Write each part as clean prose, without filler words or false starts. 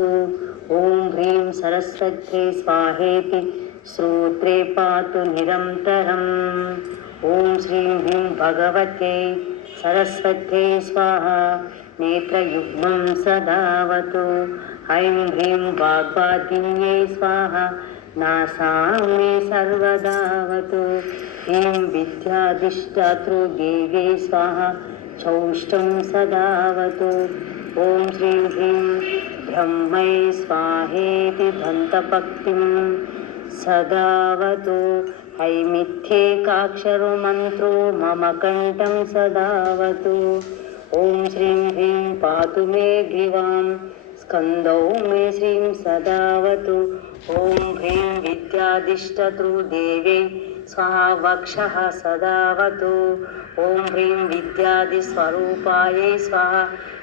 ॐ ह्रीं सरस्वत्यै स्वाहेति श्रोत्रे पातु निरन्तरम्। ॐ श्रीं ह्रीं भगवत्यै सरस्वत्यै स्वाहा नेत्रयुग्मं सदावतु। ऐं ह्रीं वाग्वादिन्यै स्वाहा नासां मे सर्वदावतु। ह्रीं विद्याधिष्ठातृ देवे स्वाहा चौष्टं सदावतु। ॐ श्रीं ह्रीं ब्रह्मै स्वाहेति दन्तपक्तिं सदावतु। हैमिथ्येकाक्षरो मन्त्रो मम कण्ठं सदावतु। ॐ श्रीं ह्रीं पातु मे ग्रीवां स्कन्दौ मे श्रीं सदावतु। ॐ ह्रीं विद्याधिष्ठातृ देवे स्वाहा वक्षः सदावतु। ॐ ह्रीं विद्यादिस्वरूपायै स्वाहा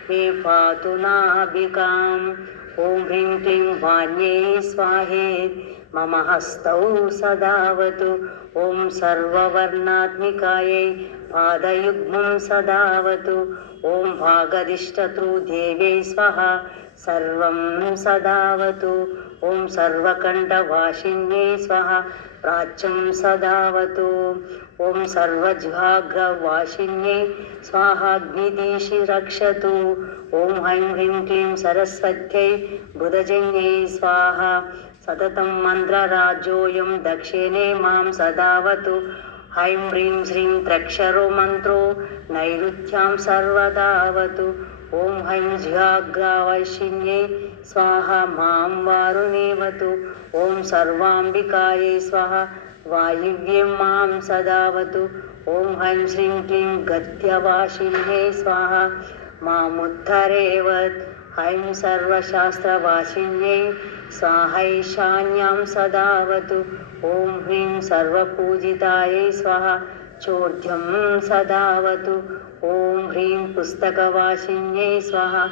मे पातु नाभिकाम्। ॐ ह्रीं क्लीं वाण्यै स्वाहेति मम हस्तौ सदावतु। ॐ सर्ववर्णात्मिकायै पादयुग्मं सदावतु। ॐ भागधिष्ठतृ देव्यै स्वाहा सर्वं सदावतु। ॐ सर्वकण्ठवासिन्यै स्वाहा प्राच्यं सदावतु। ॐ सर्वजिह्वाग्रवासिन्यै स्वाहाग्निदिशि रक्षतु। ॐ ऐं ह्रीं क्लीं सरस्वत्यै बुधजन्यै स्वाहा सततं मन्त्रराजोऽयं दक्षिणे मां सदावतु। ऐं ह्रीं श्रीं त्र्यक्षरो मन्त्रो नैऋत्यां सर्वदावतु। ॐ ऐं जिह्वाग्रवासिन्यै स्वाहा मां वारुणीवतु। ॐ सर्वाम्बिकायै स्वाहा वायव्यं मां सदावतु। ॐ ऐं श्रीं क्लीं गद्यवासिन्यै स्वाहा मामुद्धरेवत्। ऐं सर्वशास्त्रवासिन्यै स्वाहैशान्यां सदावतु। ॐ ह्रीं सर्वपूजितायै स्वाहा चोर्ध्यं सदावतु। ॐ ह्रीं पुस्तकवासिन्यै स्वाहा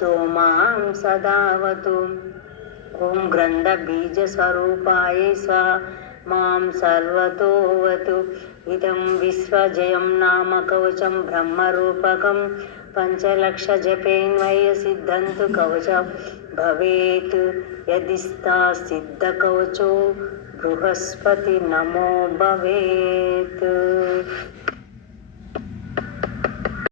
दोमां सदावतु। ॐ ग्रन्थबीजस्वरूपायै स्वाहा मां सर्वतोवतु। इदं विश्वजयं नाम कवचं ब्रह्मरूपकं पञ्चलक्षजपेन्वय सिद्धन्तु कवचं भवेत्। यदिस्तासिद्धकवचो बृहस्पति नमो भवेत्।